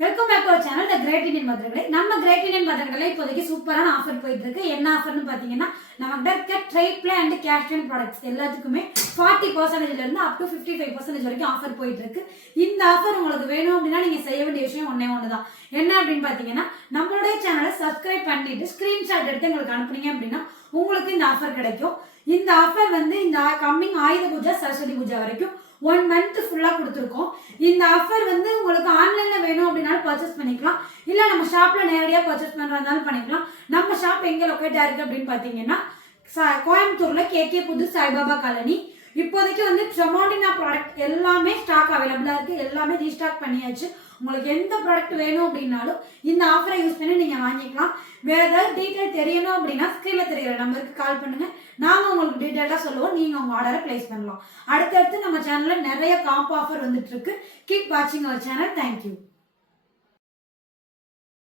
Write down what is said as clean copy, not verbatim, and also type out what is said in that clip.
Welcome back to our channel the great Indian பத்திரக்கடை. நம்ம great Indian பத்திரக்கடையில இப்போதைக்கு சூப்பரான ஆஃபர் போயிட்டு இருக்கு. என்ன ஆஃபர்னு பாத்தீங்கன்னா, நம்ம இருக்க trade play and cash and products எல்லாத்துக்குமே 40% இருந்து அப் டு 55% வரைக்கும் ஆஃபர் போயிட்டு இருக்கு. இந்த ஆஃபர் உங்களுக்கு வேணும் அப்படின்னா நீங்க செய்ய வேண்டிய விஷயம் ஒன்னே ஒண்ணுதான். என்ன அப்படின்னு பாத்தீங்கன்னா, நம்மளுடைய சேனலை சப்ஸ்கிரைப் பண்ணிட்டு ஸ்கிரீன்ஷாட் எடுத்து எங்களுக்கு அனுப்புனீங்க அப்படின்னா உங்களுக்கு இந்த ஆஃபர் கிடைக்கும். இந்த ஆஃபர் வந்து இந்த கம்மிங் ஆயுத பூஜா சரஸ்வதி பூஜா வரைக்கும் 1 month ஃபுல்லா கொடுத்துருக்கோம். இந்த ஆஃபர் வந்து உங்களுக்கு ஆன்லைன்ல வேணும் அப்படின்னாலும் பர்ச்சேஸ் பண்ணிக்கலாம், இல்ல நம்ம ஷாப்ல நேரடியா பர்ச்சேஸ் பண்றதாலும் பண்ணிக்கலாம். நம்ம ஷாப் எங்க லொக்கேட் ஆயிருக்கு அப்படின்னு பாத்தீங்கன்னா, கோயம்புத்தூர்ல கேகே புது சாய்பாபா காலனி. இப்போதைக்கு வந்து ட்ரெமோண்டினா ப்ராடக்ட் எல்லாமே ஸ்டாக் அவைலபிளா இருக்கு. எல்லாமே ரீஸ்டாக் பண்ணியாச்சு. உங்களுக்கு எந்த ப்ராடக்ட் வேணும் அப்படின்னாலும் இந்த ஆஃபரை யூஸ் பண்ணி நீங்க வாங்கிக்கலாம். வேற ஏதாவது டீட்டெயில் தெரியணும் அப்படின்னா ஸ்கிரீன்ல தெரியுற நம்பருக்கு கால் பண்ணுங்க. நாங்க உங்களுக்கு டீட்டெயிலா சொல்லுவோம். நீங்க உங்க ஆர்டரை பிளேஸ் பண்ணலாம். அடுத்தடுத்து நம்ம சேனல்ல நிறைய காம்போ ஆஃபர் வந்துட்டு இருக்கு. கீப் வாட்சிங் அவர் சேனல். தேங்க்யூ.